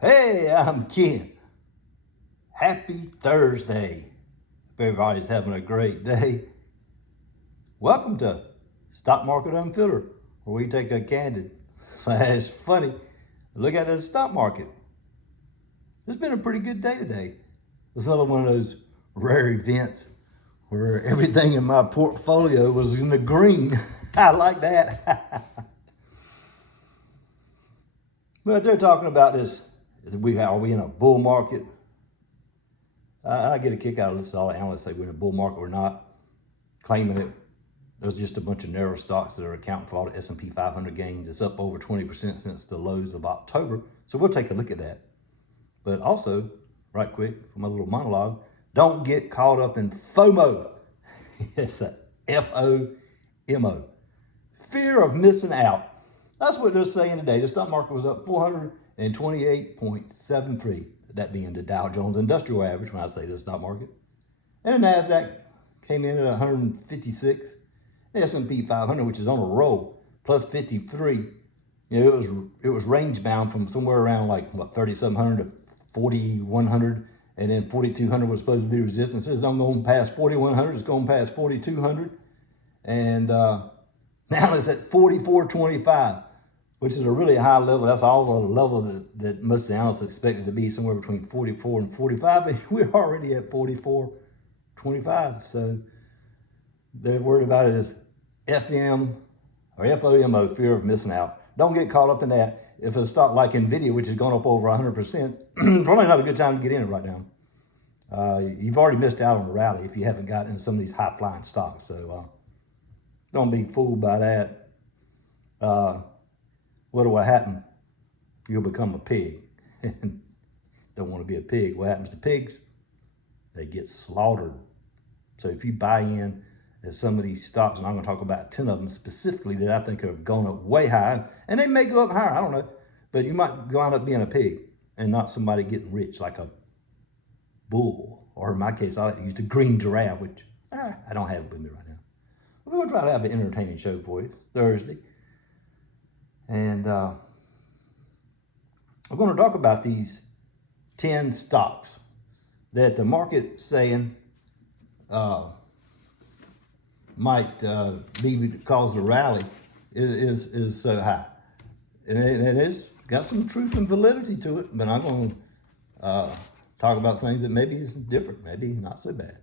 Hey, I'm Ken. Happy Thursday. Hope everybody's having a great day. Welcome to Stock Market Unfiltered, where we take a candid / funny look at the stock market. It's been a pretty good day today. It's another one of those rare events where everything in my portfolio was in the green. I like that. But they're talking about this. Are we in a bull market? I get a kick out of this. All the analysts say we're in a bull market or not, claiming it. There's just a bunch of narrow stocks that are accounting for all the S&P 500 gains. It's up over 20% since the lows of October. So we'll take a look at that. But also, right quick, for my little monologue, don't get caught up in FOMO. It's a FOMO. Fear of missing out. That's what they're saying today. The stock market was up 428.73. That being the Dow Jones Industrial Average when I say the stock market. And the NASDAQ came in at 156. The S&P 500, which is on a roll, plus 53. You know, it was range bound from somewhere around like what 3,700 to 4,100, and then 4,200 was supposed to be resistance. It's not going past 4,100. It's going past 4,200, and now it's at 4,425. Which is a really high level. That's all the level that most of the analysts expected to be somewhere between 44 and 45. And we're already at 44.25. So they're worried about it as FM or FOMO, fear of missing out. Don't get caught up in that. If a stock like Nvidia, which has gone up over 100%, probably not a good time to get in it right now. You've already missed out on the rally if you haven't gotten in some of these high flying stocks. So don't be fooled by that. What will happen? You'll become a pig. Don't want to be a pig. What happens to pigs? They get slaughtered. So if you buy in as some of these stocks, and I'm going to talk about 10 of them specifically that I think have gone up way high, and they may go up higher, I don't know, but you might wind up being a pig and not somebody getting rich like a bull, or in my case, I like to use the green giraffe, which I don't have it with me right now. We're going to try to have an entertaining show for you Thursday. And we're going to talk about these 10 stocks that the market's saying might be because the rally is so high. And it's got some truth and validity to it, but I'm going to talk about things that maybe is different, maybe not so bad.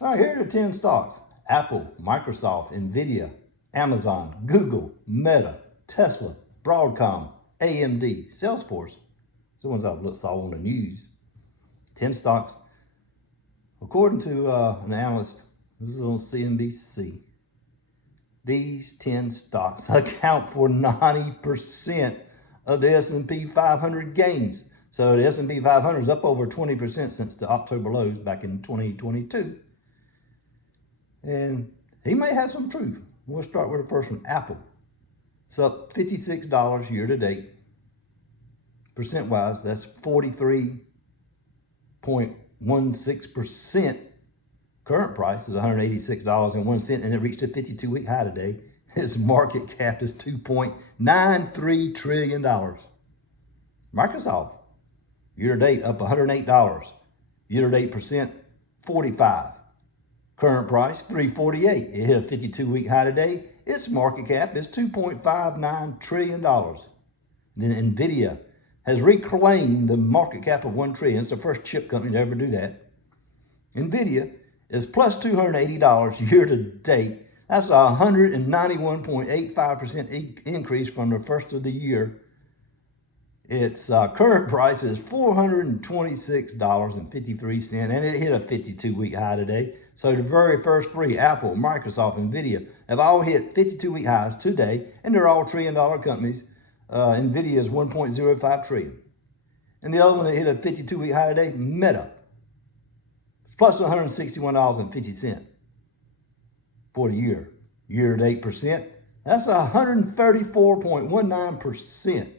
All right, here are the 10 stocks. Apple, Microsoft, Nvidia, Amazon, Google, Meta, Tesla, Broadcom, AMD, Salesforce. Those are the ones I saw on the news. 10 stocks. According to an analyst, this is on CNBC, these 10 stocks account for 90% of the S&P 500 gains. So the S&P 500 is up over 20% since the October lows back in 2022. And he may have some truth. We'll start with the first one, Apple. It's up $56 year to date. Percent-wise, that's 43.16%. Current price is $186.01, and it reached a 52-week high today. Its market cap is $2.93 trillion. Microsoft, year to date, up $108. Year to date percent, 45. Current price, $348. It hit a 52-week high today. Its market cap is $2.59 trillion. Then Nvidia has reclaimed the market cap of $1 trillion. It's the first chip company to ever do that. Nvidia is plus $280 year to date. That's a 191.85% increase from the first of the year. Its current price is $426.53, and it hit a 52-week high today. So the very first three, Apple, Microsoft, Nvidia, have all hit 52-week highs today, and they're all trillion-dollar companies. Nvidia is 1.05 trillion. And the other one that hit a 52-week high today, Meta. It's plus $161.50 for the year. Year-to-date percent, that's 134.19%.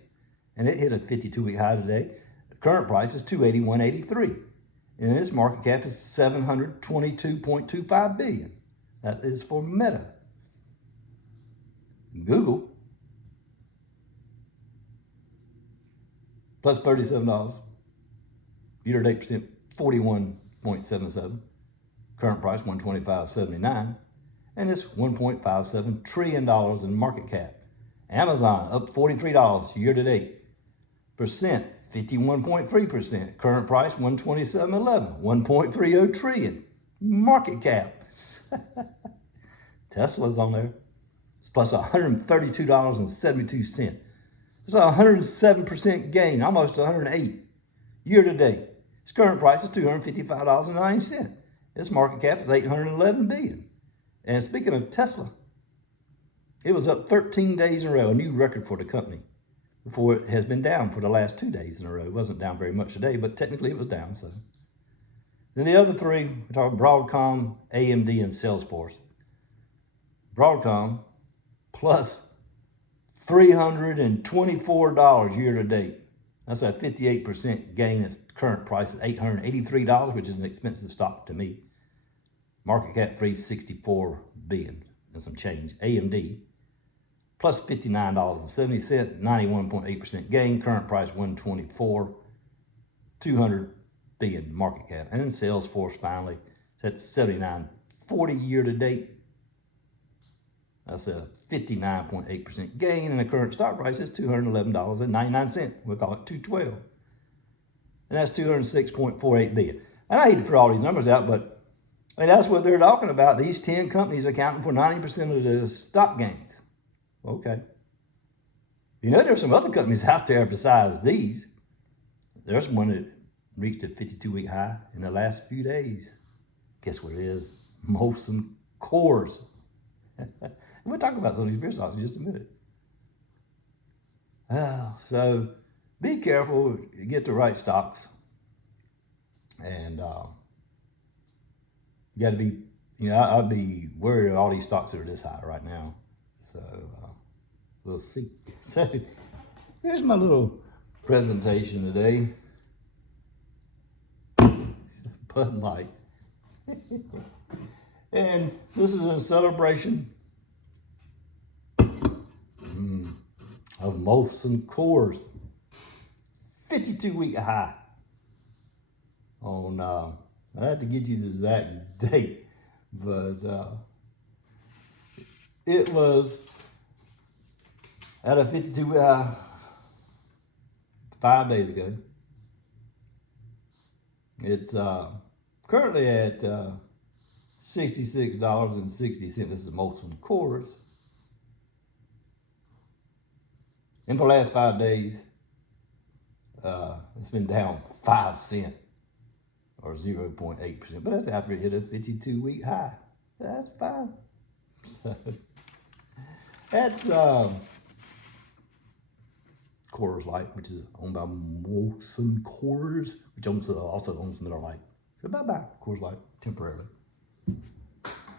And it hit a 52-week high today. The current price is $281.83. And its market cap is $722.25 billion. That is for Meta. Google plus $37. Year-to-date percent, 41.77. Current price, 125.79. And it's $1.57 trillion in market cap. Amazon up $43 year-to-date. Percent, 51.3%. Current price, 127.11. 1.30 trillion. Market cap. Tesla's on there. It's plus $132.72. It's a 107% gain, almost 108 year-to-date. Its current price is $255.90. Its market cap is $811 billion. And speaking of Tesla, it was up 13 days in a row, a new record for the company. Before it has been down for the last 2 days in a row. It wasn't down very much today, but technically it was down. So then the other three, we talk Broadcom, AMD, and Salesforce. Broadcom plus $324 year-to-date. That's a 58% gain. Its current price is $883, which is an expensive stock to me. Market cap $364 billion and some change. AMD plus $59.70, 91.8% gain. Current price $124, 200 billion market cap. And then Salesforce finally, it's at $79.40 year-to-date. That's a 59.8% gain, and the current stock price is $211.99. We'll call it $212. And that's $206.48 billion. And I hate to throw all these numbers out, but I mean, that's what they're talking about. These 10 companies accounting for 90% of the stock gains. Okay. You know, there's some other companies out there besides these. There's one that reached a 52-week high in the last few days. Guess what it is? Molson Coors. We'll talk about some of these beer stocks in just a minute. So be careful, get the right stocks. And you got to be, you know, I'd be worried of all these stocks that are this high right now. So we'll see. So here's my little presentation today. Bud Light. And this is a celebration of Molson Coors. 52-week high on, I have to get you the exact date, but it was at a 52-week high 5 days ago. It's currently at $66.60. This is Molson Coors. And for the last 5 days, it's been down 5 cents or 0.8%. But that's after it hit a 52-week high. That's fine. So, that's Coors Light, which is owned by Molson Coors, which also owns Miller Lite. So bye-bye, Coors Light, temporarily.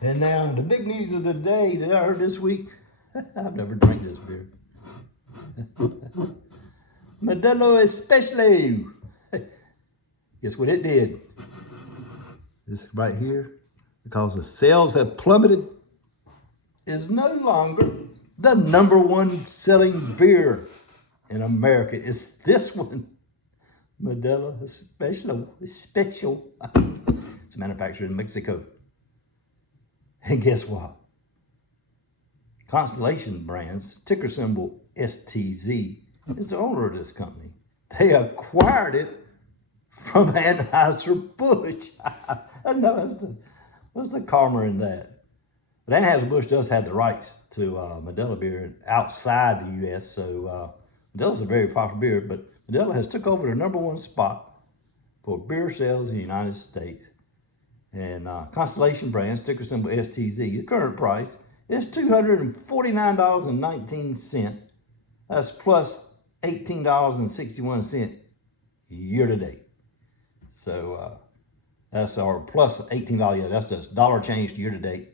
And now the big news of the day that I heard this week. I've never drank this beer. Modelo especially. Guess what it did? This right here, because the sales have plummeted, is no longer the #1 selling beer in America. It's this one, Modelo Especial. It's manufactured in Mexico. And guess what? Constellation Brands, ticker symbol STZ, is the owner of this company. They acquired it from Anheuser-Busch. I know, what's the karma in that? But Anheuser-Busch does have the rights to Modelo beer outside the U.S., so Modelo's a very popular beer, but Modelo has took over the #1 spot for beer sales in the United States. And Constellation Brands, ticker symbol STZ, the current price is $249.19. That's plus $18.61 year-to-date. So that's our plus $18. Yeah, that's just dollar change year-to-date.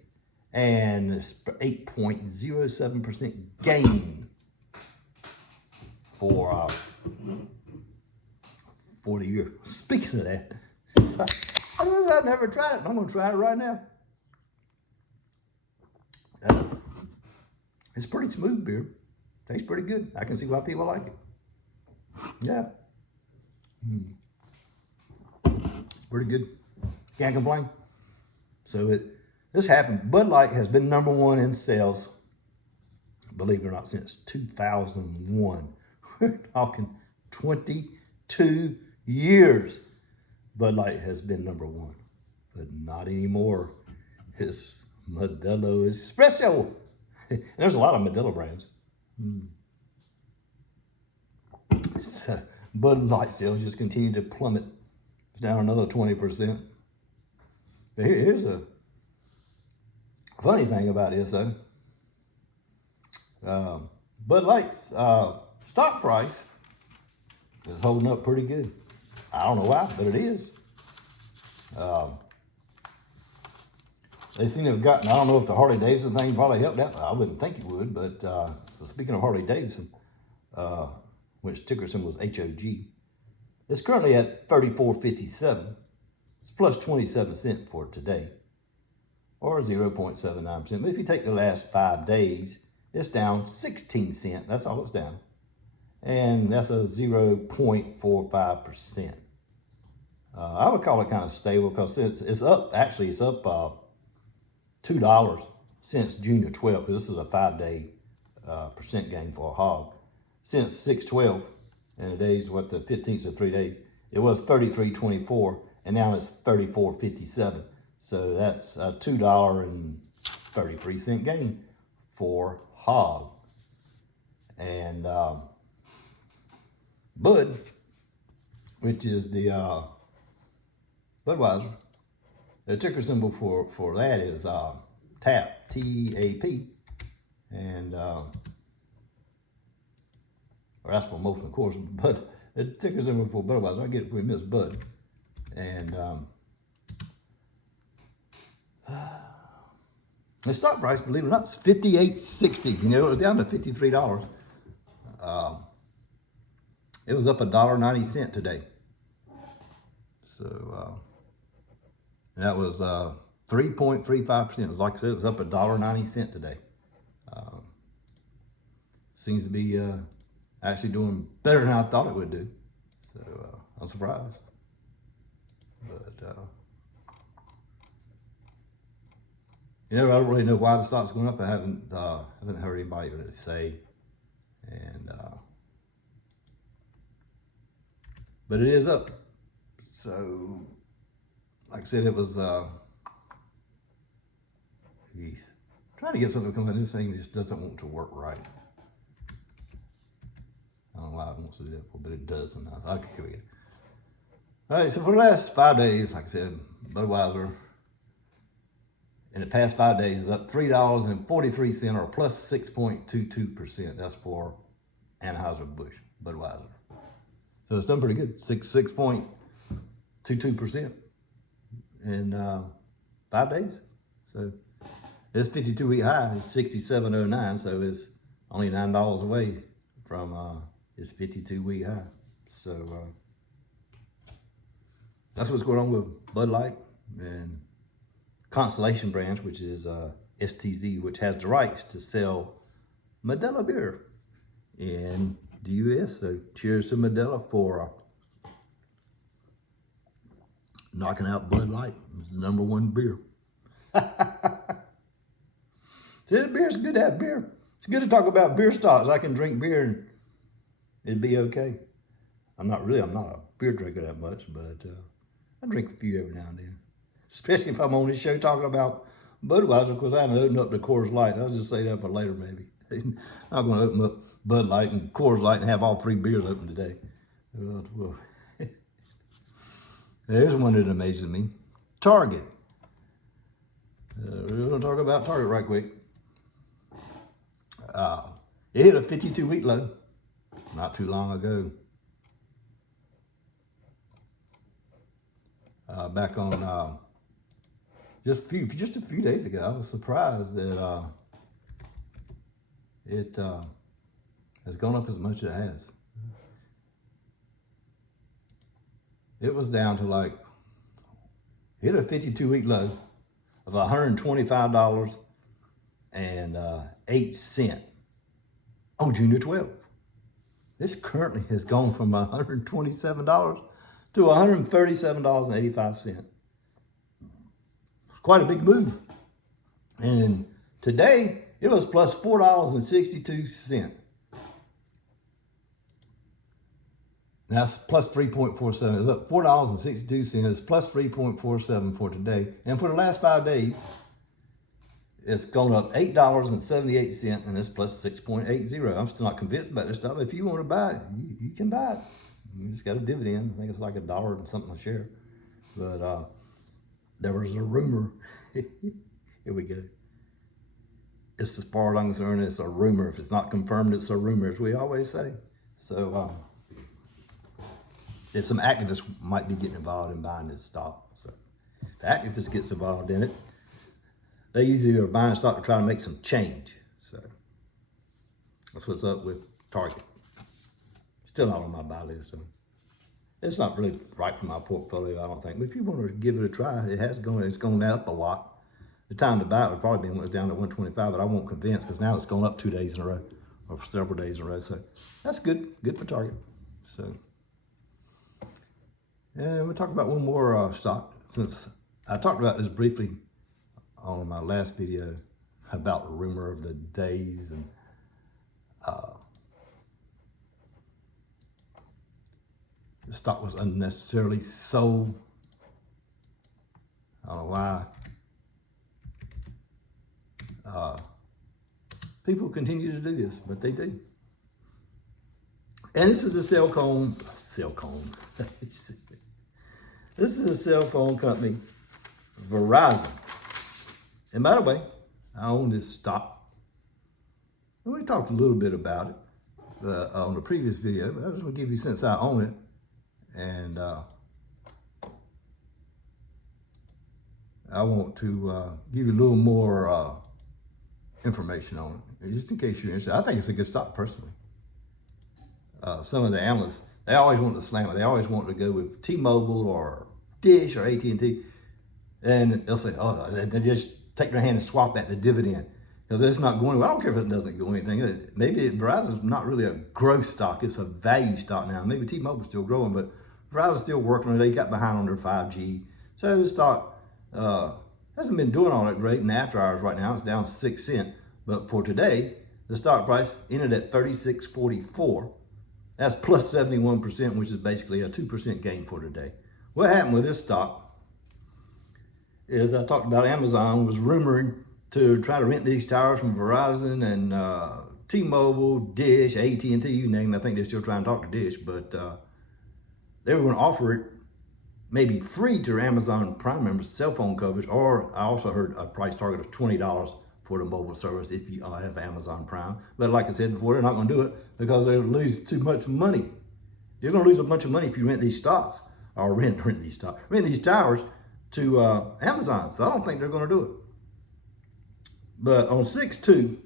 And it's 8.07% gain for the year. Speaking of that, I've never tried it. I'm going to try it right now. It's pretty smooth beer. Tastes pretty good. I can see why people like it. Yeah. Pretty good. Can't complain. So this happened. Bud Light has been #1 in sales, believe it or not, since 2001. We're talking 22 years. Bud Light has been #1, but not anymore. It's Modelo Espresso. And there's a lot of Modelo brands. Bud Light sales just continue to plummet. It's down another 20%. But here's a funny thing about this, though. Bud Light's stock price is holding up pretty good. I don't know why, but it is. They seem to have gotten, I don't know if the Harley Davidson thing probably helped out. I wouldn't think it would, but so speaking of Harley Davidson, which ticker symbol is HOG, it's currently at 34.57. It's plus 27 cents for today, or 0.79%. But if you take the last 5 days, it's down 16 cents. That's all it's down. And that's a 0.45%. I would call it kind of stable because it's up, actually it's up $2 since June the 12th, because this is a 5-day percent gain for a hog. Since 6/12, and today's what, the 15th, of 3 days, it was 33.24, and now it's 34.57. So that's a $2.33 gain for hog. And Bud, which is the Budweiser, the ticker symbol for that is TAP, T-A-P, and or that's for most, of course, but the ticker symbol for Budweiser, I get it for you, Miss Bud. And the stock price, believe it or not, is $58.60. You know, it was down to $53. It was up $1.90 today. So and that was 3.35%. Like I said, it was up $1.90 today. Seems to be actually doing better than I thought it would do. So I'm surprised. But you know, I don't really know why the stock's going up. I haven't heard anybody really say. And but it is up. So like I said, it was geez, trying to get something to come in. This thing just doesn't want to work right. I don't know why it wants to do that, but it does enough. Okay, here we go. All right, so for the last 5 days, like I said, Budweiser in the past 5 days is up $3.43, or plus 6.22%. That's for Anheuser-Busch Budweiser. So it's done pretty good, 6.22% in 5 days. So it's 52-week high, it's 67.09, so it's only $9 away from its 52-week high. So that's what's going on with Bud Light and Constellation Brands, which is STZ, which has the rights to sell Modelo beer in the U.S. So cheers to Modelo for knocking out Bud Light. It's the #1 beer. See, beer's good to have beer. It's good to talk about beer stocks. I can drink beer and it'd be okay. I'm not a beer drinker that much, but I drink a few every now and then. Especially if I'm on this show talking about Budweiser, because I haven't opened up the Coors Light. I'll just say that for later, maybe. I'm going to open up Bud Light and Coors Light and have all 3 beers open today. Well, there's one that amazes me. Target. We're going to talk about Target right quick. It hit a 52-week low not too long ago. Back on just a few days ago, I was surprised that it has gone up as much as it has. It was down to like, hit a 52-week low of $125.08 on June the 12th. This currently has gone from $127 to $137.85. It's quite a big move. And today it was plus $4.62. That's plus 3.47. It's up $4.62. It's plus 3.47 for today. And for the last 5 days, it's gone up $8.78, and it's plus 6.80. I'm still not convinced about this stuff. If you want to buy it, you can buy it. You just got a dividend. I think it's like $1 and something a share. But there was a rumor. Here we go. It's as far as I'm concerned, it's a rumor. If it's not confirmed, it's a rumor, as we always say. So there's some activists might be getting involved in buying this stock. So if the activist gets involved in it, they usually are buying stock to try to make some change. So that's what's up with Target. Still not on my buy list. So it's not really right for my portfolio, I don't think. But if you want to give it a try, it's gone up a lot. The time to buy it would probably be when it was down to 125, but I won't convince because now it's gone up 2 days in a row or several days in a row. So that's good for Target. So, and we'll talk about one more stock. Since I talked about this briefly on my last video about the rumor of the days, and the stock was unnecessarily sold. I don't know why. People continue to do this, but they do. And this is the cell phone. This is a cell phone company, Verizon. And by the way, I own this stock. And we talked a little bit about it on the previous video, but I just want to give you, since I own it, and I want to give you a little more information on it, and just in case you're interested. I think it's a good stock personally. Some of the analysts, they always want to slam it. They always want to go with T-Mobile or Dish or AT&T, and they'll say, oh, they just take their hand and swap that to dividend because it's not going. I don't care if it doesn't go anything. Maybe Verizon's not really a growth stock; it's a value stock now. Maybe T-Mobile's still growing, but Verizon's still working on it. They got behind on their 5G, so the stock hasn't been doing all that great in after hours right now. It's down 6 cents. But for today, the stock price ended at $36.44. That's plus 71%, which is basically a 2% gain for today. What happened with this stock is I talked about Amazon was rumored to try to rent these towers from Verizon and T-Mobile, Dish, AT&T, you name it. I think they're still trying to talk to Dish, but they were going to offer it maybe free to Amazon Prime members, cell phone coverage, or I also heard a price target of $20 for the mobile service if you have Amazon Prime. But like I said before, they're not going to do it because they'll lose too much money. You're going to lose a bunch of money if you rent these stocks, or rent these towers to Amazon. So I don't think they're going to do it. But on 6/2,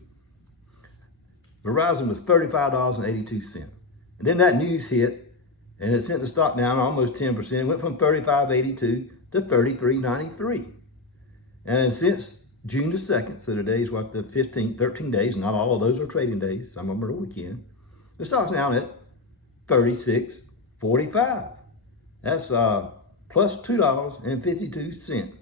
Verizon was $35.82. And then that news hit, and it sent the stock down almost 10%. It went from $35.82 to $33.93. And since June the 2nd, so today's what, the 15th, 13 days, not all of those are trading days, some of them are the weekend, the stock's now at $36.45. That's plus $2.52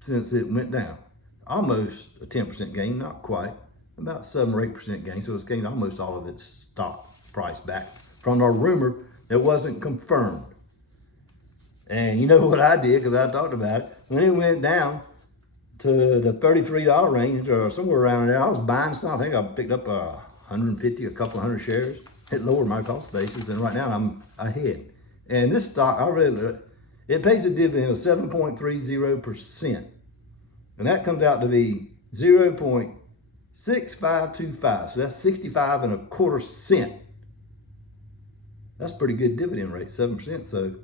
since it went down. Almost a 10% gain, not quite, about 7 or 8% gain. So it's gained almost all of its stock price back from a rumor that wasn't confirmed. And you know what I did, because I talked about it, when it went down to the $33 range or somewhere around there, I was buying stock. I think I picked up 150, a couple hundred shares. It lowered my cost basis, and right now I'm ahead. And this stock, it pays a dividend of 7.30%. And that comes out to be 0.6525. So that's 65.25 cents. That's pretty good dividend rate, 7%. So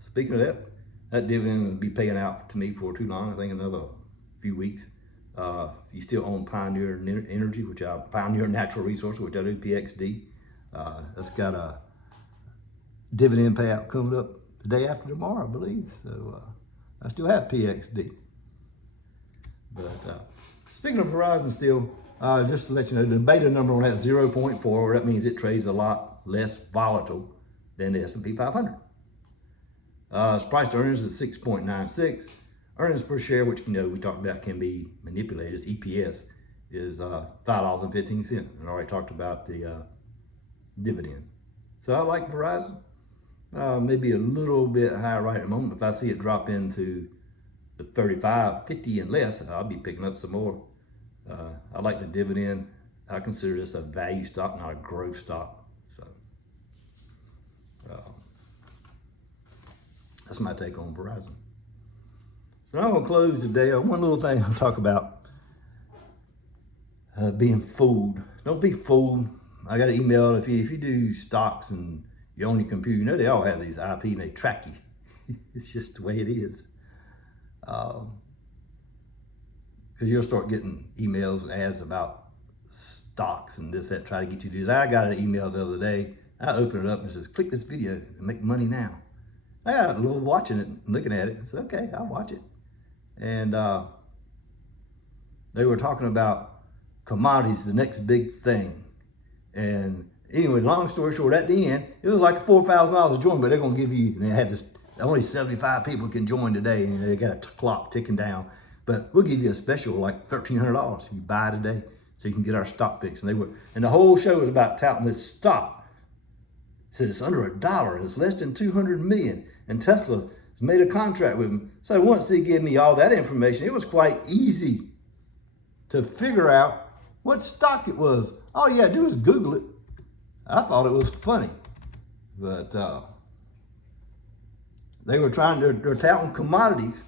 speaking of that, that dividend will be paying out to me for too long. I think another few weeks. If you still own Pioneer Energy, Pioneer Natural Resources, which I do, PXD, that's got a dividend payout coming up the day after tomorrow, I believe. So I still have PXD. But speaking of Verizon still, Just to let you know, the beta number on that 0.4, that means it trades a lot less volatile than the S&P 500. Its price to earnings is 6.96. Earnings per share, which we talked about can be manipulated, its EPS is $5.15. And I already talked about the dividend. So I like Verizon. Maybe a little bit higher right at the moment. If I see it drop into the 35, 50 and less, I'll be picking up some more. I like the dividend. I consider this a value stock, not a growth stock. So that's my take on Verizon. So I'm gonna close today on one little thing I'll talk about, being fooled. Don't be fooled. I got an email, if you do stocks and you're on your computer, they all have these IP and they track you. It's just the way it is. Because you'll start getting emails and ads about stocks and this, that, try to get you to do this. I got an email the other day. I opened it up and it says, click this video and make money now. I got a little watching it and looking at it. I said, okay, I'll watch it. And they were talking about commodities, the next big thing. And anyway, long story short, at the end, it was like $4,000 to join, but they're gonna give you, and they had this, only 75 people can join today, and they got a clock ticking down. But we'll give you a special like $1,300 if you buy today, so you can get our stock picks. And the whole show was about touting this stock. It said it's under $1, it's less than 200 million, and Tesla has made a contract with them. So once they gave me all that information, it was quite easy to figure out what stock it was. All you had to do was Google it. I thought it was funny, but they were they're touting commodities,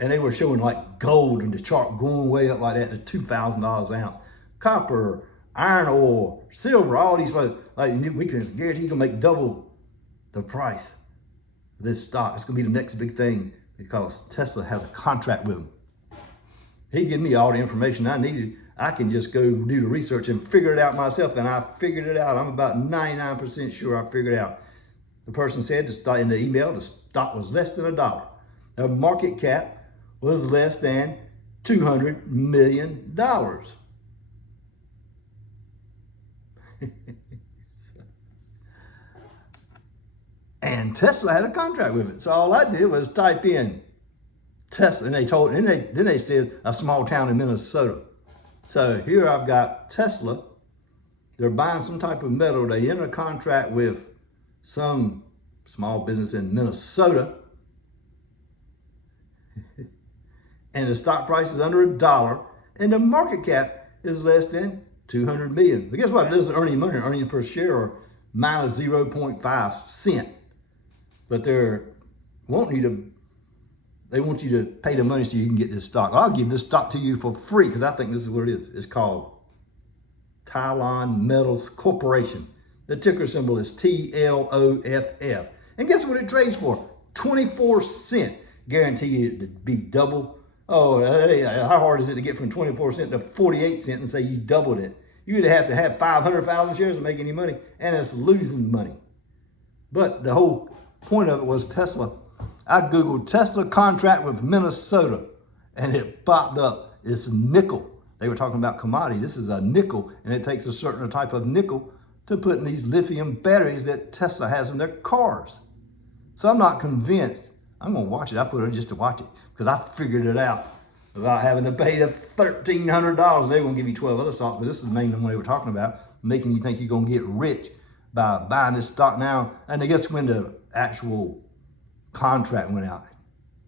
and they were showing like gold and the chart going way up like that to $2,000 an ounce. Copper, iron ore, silver, all these, like we can guarantee you can make double the price of this stock. It's gonna be the next big thing because Tesla has a contract with them. He gave me all the information I needed. I can just go do the research and figure it out myself, and I figured it out. I'm about 99% sure I figured it out. The person said in the email, the stock was less than $1. The market cap was less than $200 million. And Tesla had a contract with it. So all I did was type in Tesla, and then they said a small town in Minnesota. So here I've got Tesla. They're buying some type of metal. They enter a contract with some small business in Minnesota. And the stock price is under $1, and the market cap is less than 200 million. But guess what? It doesn't earn any money. Earnings per share are minus 0.5 cent. But they want you to pay the money so you can get this stock. I'll give this stock to you for free because I think this is what it is. It's called Talon Metals Corporation. The ticker symbol is TLOFF. And guess what it trades for? 24 cents. Guarantee you to be double. Oh, hey, how hard is it to get from 24 cents to 48 cents and say you doubled it? You either have to have 500,000 shares to make any money, and it's losing money. But the whole point of it was Tesla. I Googled Tesla contract with Minnesota, and it popped up. It's nickel. They were talking about commodity. This is a nickel, and it takes a certain type of nickel to put in these lithium batteries that Tesla has in their cars. So I'm not convinced. I'm gonna watch it. I put it just to watch it because I figured it out without having to pay the $1,300. They were gonna give you 12 other stocks, but this is the main one they were talking about, making you think you're gonna get rich by buying this stock now. And I guess when the actual contract went out,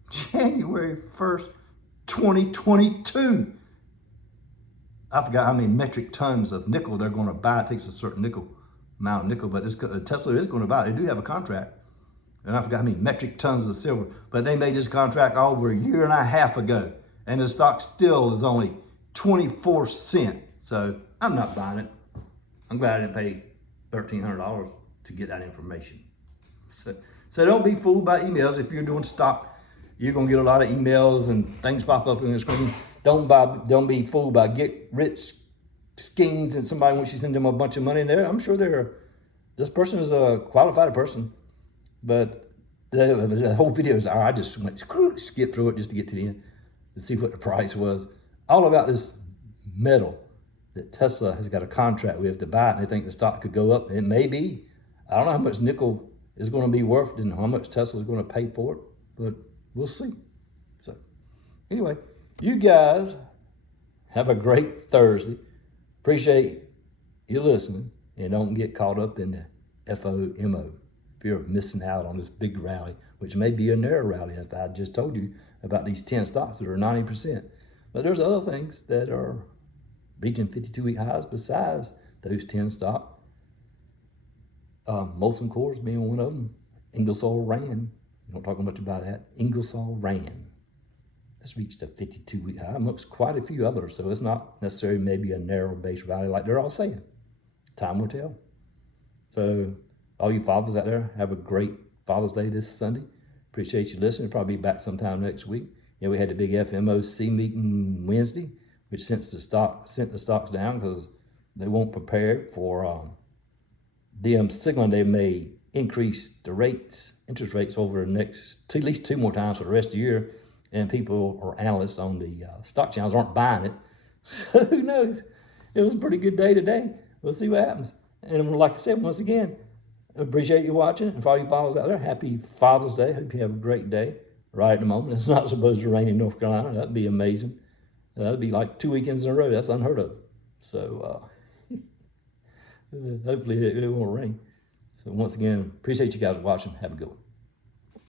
January 1st, 2022. I forgot how many metric tons of nickel they're going to buy. It takes a certain amount of nickel, but Tesla is going to buy it. They do have a contract. And I forgot how many metric tons of silver, but they made this contract over a year and a half ago, and the stock still is only 24 cents. So I'm not buying it. I'm glad I didn't pay $1,300 to get that information. So don't be fooled by emails. If you're doing stock, you're gonna get a lot of emails and things pop up on the screen. Don't be fooled by get rich schemes and somebody wants you to send them a bunch of money in there. I'm sure this person is a qualified person, but the whole video is, I just went skip through it just to get to the end to see what the price was. All about this metal. that Tesla has got a contract with to buy it, and they think the stock could go up. It may be. I don't know how much nickel is going to be worth and how much Tesla is going to pay for it, but we'll see. So anyway, you guys have a great Thursday. Appreciate you listening, and don't get caught up in the FOMO. Fear of missing out on this big rally, which may be a narrow rally, as I just told you about these 10 stocks that are 90%. But there's other things that are reaching 52-week highs besides those 10 stocks. Molson Coors being one of them. Ingersoll Rand, we don't talk much about that. Ingersoll Rand, that's reached a 52-week high amongst quite a few others, so it's not necessarily maybe a narrow base rally like they're all saying. Time will tell. So all you fathers out there, have a great Father's Day this Sunday. Appreciate you listening. Probably be back sometime next week. Yeah, we had the big FMOC meeting Wednesday, which sent the stocks down because they weren't prepared for them signaling they may increase the interest rates over the next at least 2 more times for the rest of the year, and people or analysts on the stock channels aren't buying it. So who knows? It was a pretty good day today. We'll see what happens. And like I said, once again, appreciate you watching. And for all you fathers out there, happy Father's Day. Hope you have a great day. Right at the moment, it's not supposed to rain in North Carolina. That'd be amazing. That'd be like 2 weekends in a row. That's unheard of. So hopefully it won't rain. So once again, appreciate you guys watching. Have a good one.